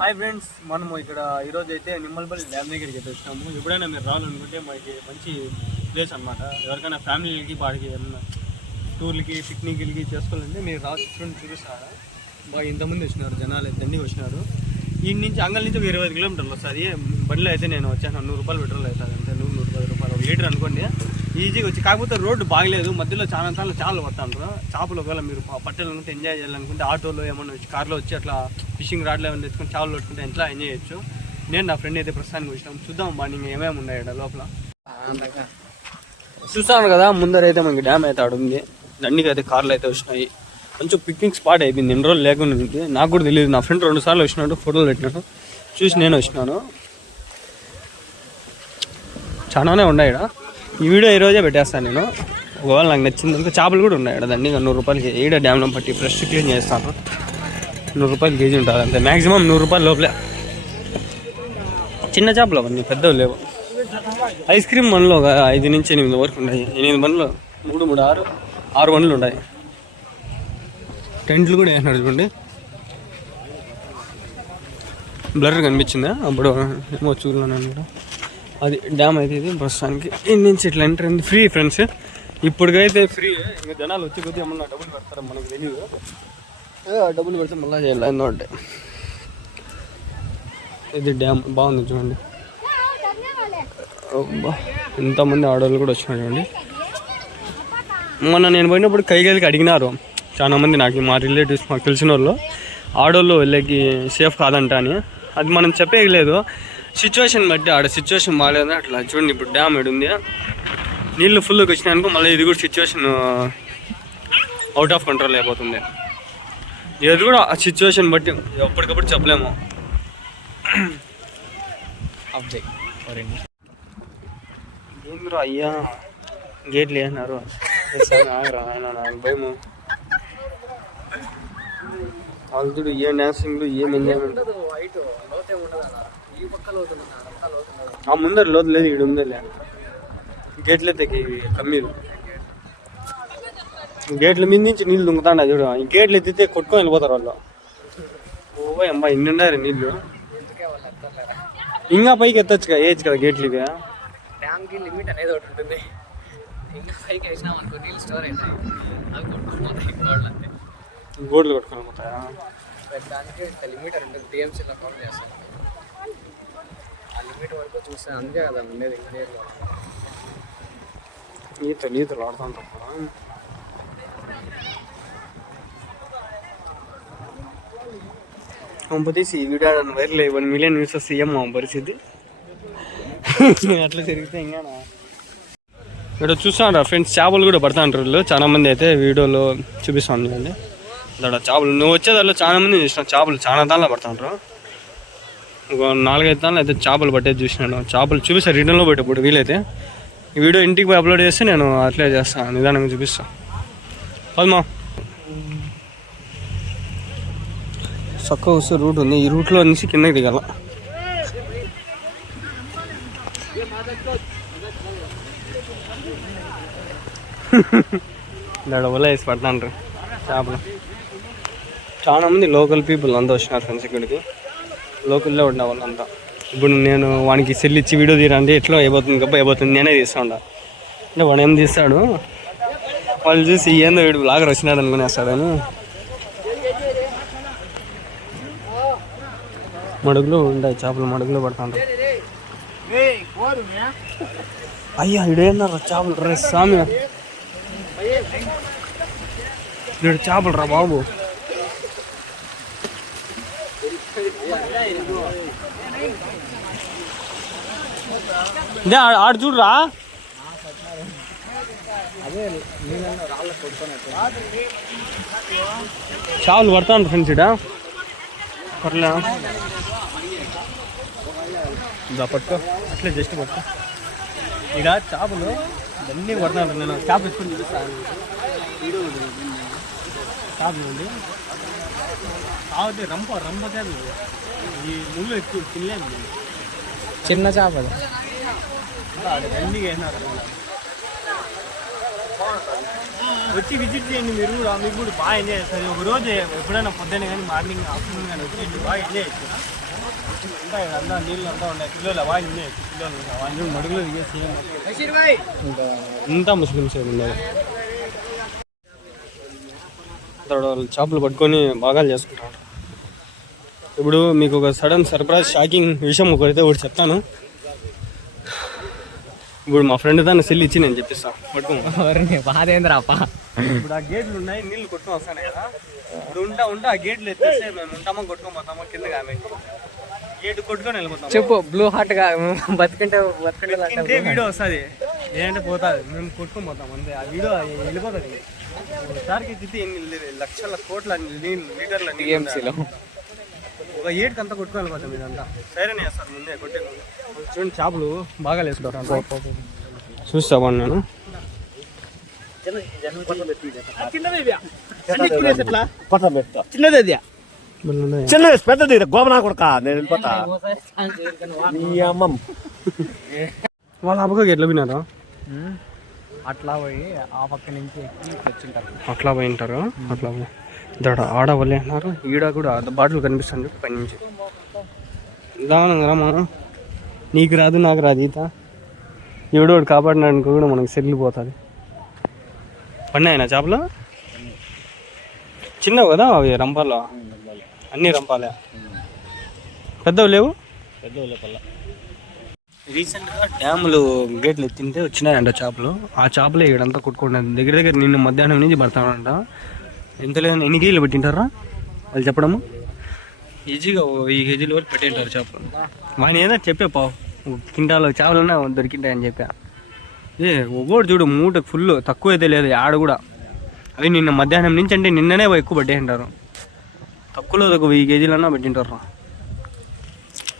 Hi friends, మనము ఇక్కడ ఈరోజు అయితే నిమ్మలపల్లి డ్యామ్ దగ్గరికి అయితే వచ్చినాము. ఎప్పుడైనా మీరు రావాలనుకుంటే మనకి మంచి ప్లేస్ అనమాట. ఎవరికైనా ఫ్యామిలీలకి వాడికి ఏమన్నా టూర్లకి పిక్నిక్లకి చేసుకోవాలంటే మీరు చూడండి చూపిస్తారా. బాగా ఇంతమంది వచ్చినారు, జనాలు అయితే అన్నీ వచ్చినారు. ఈ నుంచి అంగల్ నుంచి 25 కిలోమీటర్లు వస్తుంది. బండిలో అయితే నేను వచ్చాను, 100 రూపాయలు పెట్రోల్ అవుతుంది, అంతే 100-110 రూపాయలు 1 లీటర్ అనుకోండి. ఈజీగా వచ్చి, కాకపోతే రోడ్డు బాగలేదు, మధ్యలో చాలా పడుతుంటారు. చేపలు ఒకవేళ మీరు పట్టాలనుకుంటే ఎంజాయ్ చేయాలనుకుంటే ఆటోలో ఏమన్నా వచ్చి కార్లో వచ్చి అట్లా ఫిషింగ్ రాడ్లో ఏమైనా తెచ్చుకొని చేపలు పట్టుకుంటే ఎట్లా ఎంజాయ్ చేయొచ్చు. నేను నా ఫ్రెండ్ అయితే ప్రస్తుతానికి వచ్చినాం. చూద్దాం బాగా ఏమేమి ఉన్నాయి లోపల. చూస్తాను కదా ముందరైతే మనకి డ్యామ్ అయితే ఆడుంది. దండికి అయితే కార్లు అయితే వచ్చినాయి. కొంచెం పిక్నిక్ స్పాట్ అయిపోయింది, 2 రోజులు లేకుండా ఉంది. నాకు కూడా తెలియదు. నా ఫ్రెండ్ 2 సార్లు వచ్చినాడు, ఫోటోలు పెట్టినాడు, చూసి నేను వచ్చినాను. చాలానే ఉన్నాయి ఇక్కడ. ఈ వీడియో ఈరోజే పెట్టేస్తాను నేను, ఒకవేళ నాకు నచ్చింది. ఇంకా చేపలు కూడా ఉన్నాయి ఇక్కడ. దండిగా 100 రూపాయలకి ఈడ డ్యామ్లో పట్టి ఫ్రెష్ క్లీన్ చేస్తాను. 100 రూపాయలు కేజీ ఉంటుంది అంతే, మ్యాక్సిమం 100 రూపాయల లోపలే. చిన్న చేపలు అవన్నీ, పెద్దవి లేవు. ఐస్ క్రీమ్ బండ్లు ఒక 5 నుంచి 8 వరకు ఉన్నాయి. 8 బండ్లు, 6 బండ్లు ఉన్నాయి. టెంట్లు కూడా వేసినాడు చూడండి. బ్లర్ కనిపించిందా అప్పుడు ఏమో చూడలేను కూడా. అది డ్యామ్ అయితే ఇది ప్రస్తుతానికి. ఇన్ని నుంచి ఇట్లా ఎంటర్ అయింది. ఫ్రీ ఫ్రెండ్స్, ఇప్పటికైతే ఫ్రీ. ఇంకా జనాలు వచ్చే కొద్దిగా ఏమన్నా డబ్బులు పెడతారా మనకు తెలియదు. డబ్బులు పెడితే మళ్ళీ చేయాలి ఎందుకంటే. ఇది డ్యామ్ బాగుంది చూడండి. ఇంతమంది ఆడవాళ్ళు కూడా వచ్చినారు చూడండి. మొన్న నేను పోయినప్పుడు కైగలికి అడిగినారు చాలా మంది, నాకు మా రిలేటివ్స్, మాకు తెలిసిన వాళ్ళు, ఆడోళ్ళు వెళ్ళకి సేఫ్ కాదంట అని. అది మనం చెప్పేయలేదు, సిచ్యువేషన్ బట్టి. ఆడ సిచ్యువేషన్ బాగాలేదు అట్లా. చూడండి ఇప్పుడు డ్యామ్ ఏడుంది, నీళ్ళు ఫుల్గా వచ్చినాయనుకో మళ్ళీ ఇది కూడా సిచ్యువేషన్ అవుట్ ఆఫ్ కంట్రోల్ అయిపోతుంది. ఇది కూడా ఆ సిచ్యువేషన్ బట్టి ఎప్పటికప్పుడు చెప్పలేము. ఏంద్రో అయ్యా గేట్లు వేసినారు. నాకు భయము. వాళ్ళు ఏ డాన్సింగ్లు ఏం ఎంజాయ్మెంట్. ఆ ముందర లోతు లేదు, ఇక్కడ ఉందలే. గేట్లే తగ్గి కమ్మీదు. గేట్ల మీద నుంచి నీళ్ళు దుంకుతాండ చూడు. ఈ గేట్లు ఎత్తితే కొట్టుకొని వెళ్ళిపోతారు వాళ్ళు. ఓ అమ్మా ఇన్ని ఉన్నారు నీళ్ళు. ఇంకా పైకి ఎత్తచ్చు కదా, ఏజ్ కదా గేట్లు ఇవి. డ్యామ్కి లిమిట్ అనేది ఒకటి ఉంటుంది. ఇంకా పైకి వేసినాం అనుకో నీళ్ళు స్టోర్ అవుతాయి, అవి కొట్టుకుపోతాయి గోడ్లు కొట్టుకొని పోతాయా. దానికి లిమిటర్ ఉంటుంది, టీఎంసీలో కౌంట్ చేస్తాం. ఆ లిమిట్ వరకు చూస్తాను, అందుకే కదా ఉండేది ఇంజనీర్లో. ఈతలు ఆడుతుంటారు కదా. తీసి ఈ వీడియో వైరల్ 1 మిలియన్ వ్యూస్ వస్తే ఏమో పరిస్థితి. అట్లా జరిగితే ఇంకా ఇక్కడ చూస్తాను ఫ్రెండ్స్, చేపలు కూడా పడతా ఉంటారు వీళ్ళు. చాలా మంది అయితే వీడియోలో చూపిస్తాను అండి. అక్కడ చేపలు నువ్వు వచ్చేదాల్లో చాలా మంది చూసినా చేపలు చాలా దానిలో పడతా ఉంటారు. ఒక 4-5 దానిలో అయితే చేపలు పట్టేది చూసినాను. చేపలు చూపిస్తాను రిటర్న్లో పెట్టేప్పుడు వీలైతే. ఈ వీడియో ఇంటికి పోయి అప్లోడ్ చేస్తే నేను అట్లే చేస్తాను, నిదానంగా చూపిస్తాను. పద్మా చక్కగా వస్తే రూట్ ఉంది, ఈ రూట్లో నుంచి కిందకి దిగాల. వల వేసి పడతాంటారు చేపలు. చాలా మంది లోకల్ పీపుల్ అంతా వచ్చినారు ఫ్రెండ్స్ ఇక్కడికి. లోకల్లో ఉండే వాళ్ళంతా. ఇప్పుడు నేను వానికి సెల్ ఇచ్చి వీడియో తీరంటే ఎట్లా అయిపోతుంది నేనే తీస్తా ఉండా. అంటే వాడు ఏం తీస్తాడు, వాళ్ళు చూసి ఏందో వీడు లాగర్ వచ్చినాడు అనుకునేస్తాడని. మడుగులో ఉంటాయి చేపలు, మడుగులో పడతాంటారు. అయ్యా ఇడేన్నారు చేపలు రే స్వామి, వీడు చేపలు రా బాబు. ఆడు చూడరా, చేపలు పడతాను ఫ్రెండ్స్. ఇడ పర్లే పట్టుకో, అట్లే జస్ట్ పట్టుకో. ఇక చేపలు అన్నీ పడతాను. నేను చేపలు ఎత్తుకొని చూపిస్తాను. చేపలు అండి కాకపోతే రంప చేపలు, ఈ ముళ్ళు ఎక్కువ తినలేము. చిన్న చేపలు అన్నీ వేసినారు. వచ్చి విజిట్ చేయండి మీరు కూడా, మీకు కూడా బాగా ఎంజాయ్ చేస్తారు. ఒక రోజు ఎప్పుడైనా పొద్దున్న కానీ మార్నింగ్ ఆఫ్టర్నూన్ కానీ వచ్చి బాగా ఎంజాయ్ చేస్తారు. ఉంటాయి అంతా నీళ్ళు అంతా ఉన్నాయి. పిల్లలు వాయిన్ ఉన్నాయి, పిల్లలు వాయిన్ మడుగులు దిగేసి అంతా ముస్లిమ్స్ ఉన్నాయి. వాళ్ళు చేపలు పట్టుకొని భాగాలు చేసుకుంటారు. ఇప్పుడు మీకు ఒక సడన్ సర్ప్రైజ్ షాకింగ్ విషయం ఒకరైతే ఒకటి చెప్తాను. ఇప్పుడు మా ఫ్రెండ్ దాన్ని సెల్ ఇచ్చి నేను చెప్పిస్తాను, పట్టుకో. బాధేంద్రాపా. ఇప్పుడు ఆ గేట్లు ఉన్నాయి, నీళ్ళు కొట్టుకొని వస్తాయి కదా. ఇప్పుడు ఉంటా ఆ గేట్లు ఎత్తేస్తే మేము ఉంటామో కొట్టుకొని పోతామో కింద ఆమె గేటు కొట్టుకొని వెళ్ళిపోతాం. చెప్పు బ్లూ హార్ట్ గా బతికంటే వీడియో వస్తుంది, ఏంటంటే పోతుంది, మేము కొట్టుకొని పోతాం అంతే. ఆ వీడియో వెళ్ళిపోతుంది. ఒకసారికి తిట్టి ఎన్ని లక్షల కోట్ల లీటర్ల టీఎంసీలో ఒక ఏడుకి అంతా కొట్టుకొని వెళ్ళిపోతాం. ఇదంతా సైరన్ వేస్తారు ముందే కొట్టే. చూడండి చేపలు బాగా వేసుకుంటారు. చూస్తావా నేను చిన్నది పెద్దది గోమనా కొడక నేను వెళ్ళిపోతా. వాళ్ళ అబ్బకి ఎట్లా విన్నారా? అట్లా పోయి ఆ పక్క నుంచి వచ్చింటారు. అట్లా పోయి ఉంటారు. అట్లా పోయి దాడ ఆడవలే అన్నారు. ఈడ కూడా బాటిల్ కనిపిస్తుంది పై నుంచి. దానంగా మనం నీకు రాదు నాకు రాదు ఈత. ఎవడో ఒకటి కాపాడినాడు కూడా మనకి సెల్లిపోతుంది. పడినాయన చేపలు చిన్నవి కదా అవి రంపాలు, అన్నీ రంపాలే, పెద్దవి లేవు. రీసెంట్గా డ్యాములు గేట్లు ఎత్తింటే వచ్చినాయంట చేపలు. ఆ చేపలే ఇక్కడంతా కొట్టుకుంటుంది. దగ్గర దగ్గర నిన్న మధ్యాహ్నం నుంచి పడతానంట. ఎంత లేదని ఎన్ని కేజీలు పెట్టింటారా వాళ్ళు చెప్పడము? ఈజీగా 1000 కేజీల వరకు పెట్టింటారు చేపలు. వాడిని ఏదో చెప్పే పావు కింటాలు చేపలున్నా దొరికింటాయని చెప్పా. ఒక్కోటి చూడు మూటకు ఫుల్, తక్కువ అయితే లేదు ఆడ కూడా. అవి నిన్న మధ్యాహ్నం నుంచి అంటే నిన్ననే ఎక్కువ పట్టేసింటారు. తక్కువలో ఒక 1000 కేజీలన్నా పెట్టింటారు.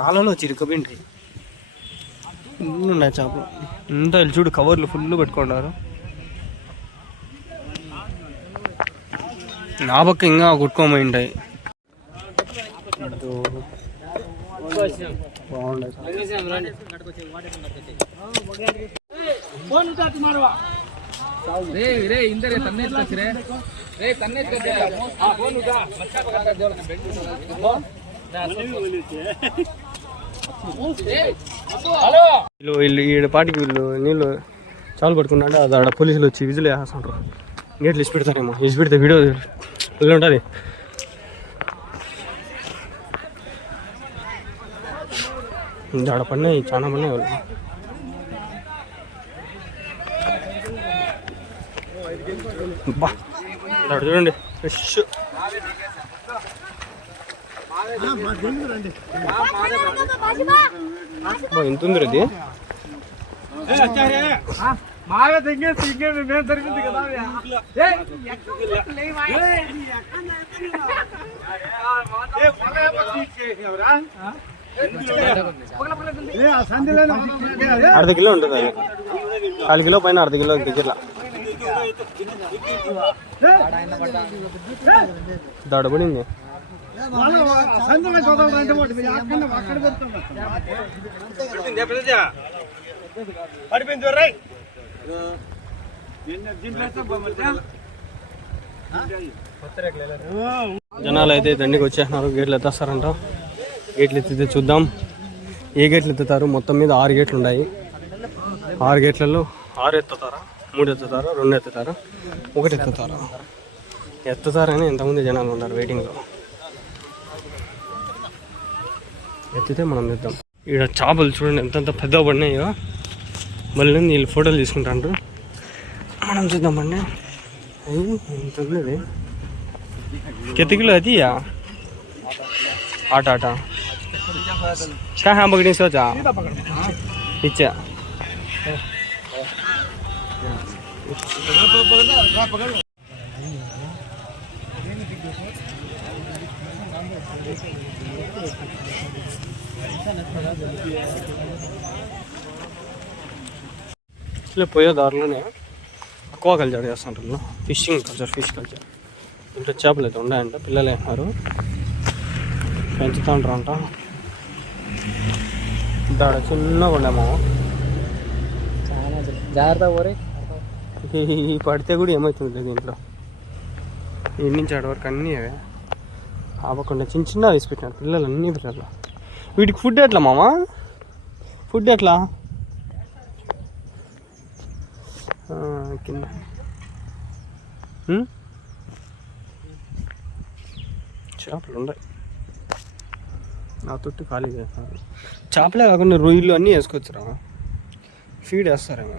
రాళ్ళలో చిరుకబింటాయి ఉన్నాయి చేపలు. ఇంత చూడు కవర్లు ఫుల్ పెట్టుకుంటారు. నా పక్క ఇంకా కొట్టుకోమని ఉంటాయి. వీళ్ళు ఈ పాటికి వీళ్ళు నీళ్ళు చాలు పట్టుకున్నాడు. అది ఆడ పోలీసులు వచ్చి విజులు వేస్తుంటారు. గేట్లు ఇచ్చి పెడతారేమో, ఇచ్చి పెడితే వీడియో వెళ్ళి ఉంటుంది. ఆడ పడినాయి, చాలా పడినాయి వాళ్ళు. బా చూడండి ఫ్రెష్. ఎంత ఉంది అది? అర్ధ కిలో ఉంటుంది అది. 4 కిలో పైన, అర్ధ కిలో దగ్గర దడబడింది. జనాలు అయితే దండికి వచ్చేస్తున్నారు. గేట్లు ఎత్తేస్తారంట. గేట్లు ఎత్తితే చూద్దాం ఏ గేట్లు ఎత్తుతారు. మొత్తం మీద 6 గేట్లు ఉన్నాయి. 6 గేట్లలో 6 ఎత్తుతారా, 3 ఎత్తుతారా, 2 ఎత్తుతారా, 1 ఎత్తుతారా? ఎత్తుతారని ఎంతమంది జనాలు ఉన్నారు వెయిటింగ్లో. ఎత్తితే మనం తెద్దాం. ఇక్కడ చేపలు చూడండి ఎంతంత పెద్దగా పడినాయో. మళ్ళీ వీళ్ళు ఫోటోలు తీసుకుంటారు. మనం చూద్దామండి. ఎంత ఉంది? कितने किलो है या 8 कहाँ पकड़ी सोचा नीचे పోయే దారిలోనే అక్వా కల్చర్ చేస్తుంటారు. Fishing culture, fish culture. ఇంట్లో చేపలు అయితే ఉన్నాయంట. పిల్లలు వేస్తున్నారు, పెంచుతూ ఉంటారంట. దాడ చిన్నగా ఉండేమో, జాగ్రత్త పోరే. పడితే కూడా ఏమవుతుంది దీంట్లో. ఈ నుంచి ఆడ వరకు అన్నీ అవే ఆపకుండా చిన్న చిన్న వేసి పెట్టినారు. పిల్లలు అన్నీ పిల్లలు వీటికి ఫుడ్ ఎట్లా మామ? ఫుడ్ ఎట్లా? కింద చేపలు ఉన్నాయి. నా తొట్టి ఖాళీ చేస్తారు. చేపలే కాకుండా రొయ్యలు అన్నీ వేసుకోవచ్చురా. ఫీడ్ వేస్తారేమో.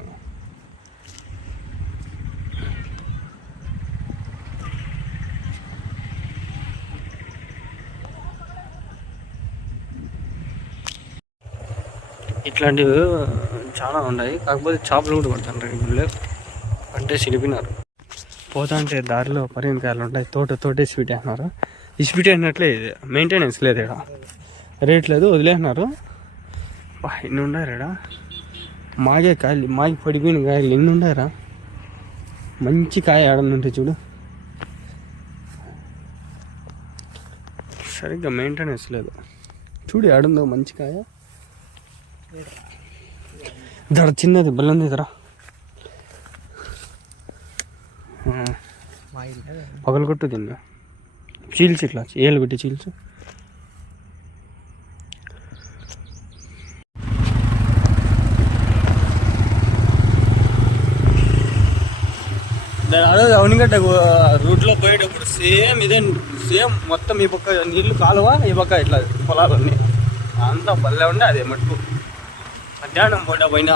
ఇట్లాంటివి చాలా ఉన్నాయి. కాకపోతే చేపలు కూడా పడుతుంటారు. ఇప్పుడు అంటే చిలిపినారు. పోతా అంటే దారిలో పరిమికాయలు ఉంటాయి. తోటే స్వీట్ వేసినారు. ఈ స్వీట్ అయినట్లే ఇది మెయింటెనెన్స్ లేదు. ఇక్కడ రేట్ లేదు, వదిలేసినారు. ఎన్ని ఉన్నాయి రేడా? మాగే కాయలు, మాగి పడిపోయిన కాయలు ఎన్ని ఉన్నాయరా. మంచి కాయ ఆడనుంటాయి చూడు. సరిగ్గా మెయింటెనెన్స్ లేదు. చూడు ఆడుందో మంచి కాయ. దడ చిన్నది బల్లంది దరా. పగలగొట్టు తిన్నా. చీల్చి ఇట్లా ఏళ్ళు పెట్టి చీల్చు. అవనిగడ్డ రూట్లో పోయేటప్పుడు సేమ్ ఇదే. సేమ్ మొత్తం ఈ పక్క నీళ్ళు కాలువ, ఈ పక్క ఇట్లా పొలాలన్నీ అంతా బల్లే ఉండే. అదే మటుకు మధ్యాహ్నం పూట పోయినా